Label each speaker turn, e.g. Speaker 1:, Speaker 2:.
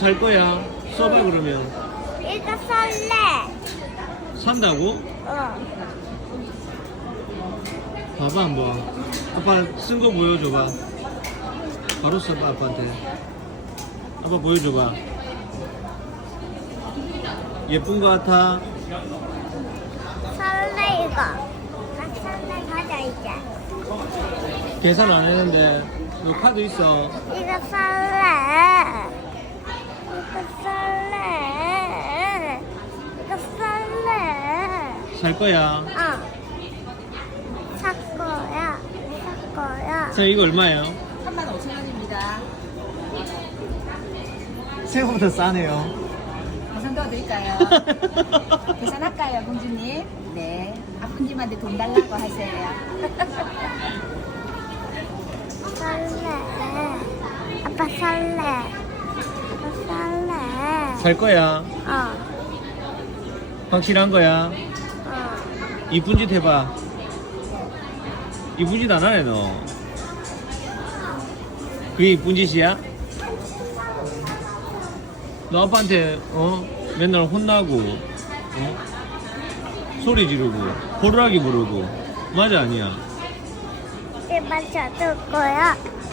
Speaker 1: 살 거야? 써봐 그러면.
Speaker 2: 이거 살래.
Speaker 1: 산다고? 봐봐 한번. 아빠 쓴 거 보여줘봐. 바로 써봐 아빠한테. 아빠 보여줘봐. 예쁜 거 같아?
Speaker 2: 살래 이거. 나 살래 가자 이제.
Speaker 1: 계산 안 했는데 너 카드 있어.
Speaker 2: 이거 살래. 이거 살래. 이거 살래.
Speaker 1: 살 거야.
Speaker 2: 살 거야. 살 거야.
Speaker 1: 자 이거 얼마예요?
Speaker 3: 35,000원입니다.
Speaker 1: 생각보다 싸네요.
Speaker 3: 계산 도와드릴까요? 계산할까요, 공주님? 네. 아픈님한테 돈 달라고 하세요.
Speaker 2: 살래. 아빠 살래. 아빠 살래.
Speaker 1: 살 거야. 확실한 거야. 이쁜 짓 해봐. 이쁜 짓 안 하네 너. 그게 이쁜 짓이야? 너 아빠한테 맨날 혼나고 소리 지르고 호루라기 부르고 맞아 아니야?
Speaker 2: 이만 젖을 거야.